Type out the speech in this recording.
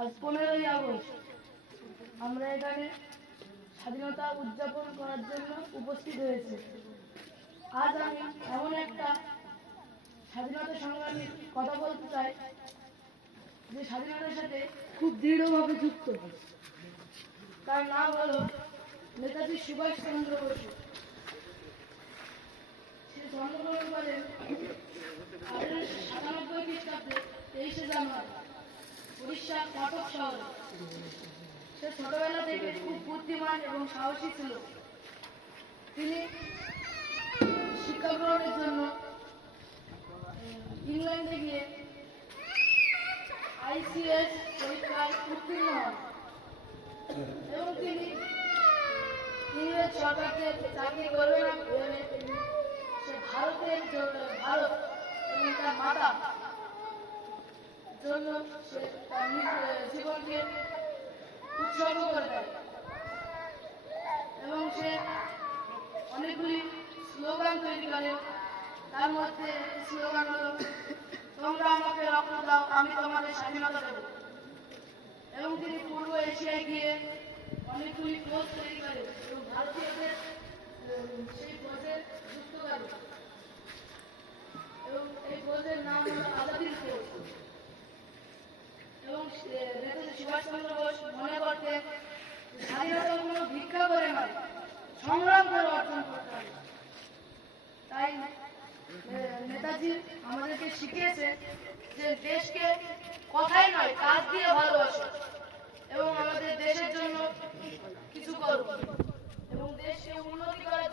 আজ 15ই আগস্ট আমরা এখানে স্বাধীনতা উদযাপন করার জন্য উপস্থিত হয়েছি। আজ আমি এমন একটা স্বাধীনতা সংগ্রামীর কথা বলতে চাই যে স্বাধীনতার সাথে খুব দৃঢ়ভাবে যুক্ত। তার নাম হলো নেতাজি সুভাষচন্দ্র বসু। সে জন্মগ্রহণ করেন 1897 খ্রিস্টাব্দে 23শে জানুয়ারি উড়িষ্যার কটক শহরে। সে ছোটবেলা থেকে খুব বুদ্ধিমান এবং সাহসী ছিল। তিনি শিক্ষা গ্রহণের জন্য ইংল্যান্ডে গিয়ে ICS পরীক্ষায় উত্তীর্ণ হন এবং তিনি ইংরেজ সরকারকে চাকরি করবে না বলে সে ভারতের জন্য ভারত এবং তার মাতা জন্য সে তার জীবনকে উৎসর্গ করে দেয় এবং সে অনেকগুলি স্লোগান তৈরি করে। তার মধ্যে স্লোগান হলো, তোমরা আমাকে রক্ত দাও, আমি তোমাদের স্বাধীনতা দেব। এবং তিনি পূর্ব এশিয়ায় গিয়ে অনেকগুলি ফৌজ তৈরি করে এবং ভারতীয়দের সেই ফৌজে যুক্ত করে এবং এই ফৌজের নাম হলো আজাদির ফৌজ। এবং নেতাজি সুভাষচন্দ্র বোস মনে করতেন স্বাধীনতা কোনো ভিক্ষা করে নয়, সংগ্রাম করে অর্জন করতে হবে। তাই নেতাজি আমাদেরকে শিখিয়েছে যে দেশকে কথাই নয় কাজ দিয়ে ভালোবাসো এবং আমাদের দেশের জন্য কিছু করো এবং দেশকে উন্নতি করার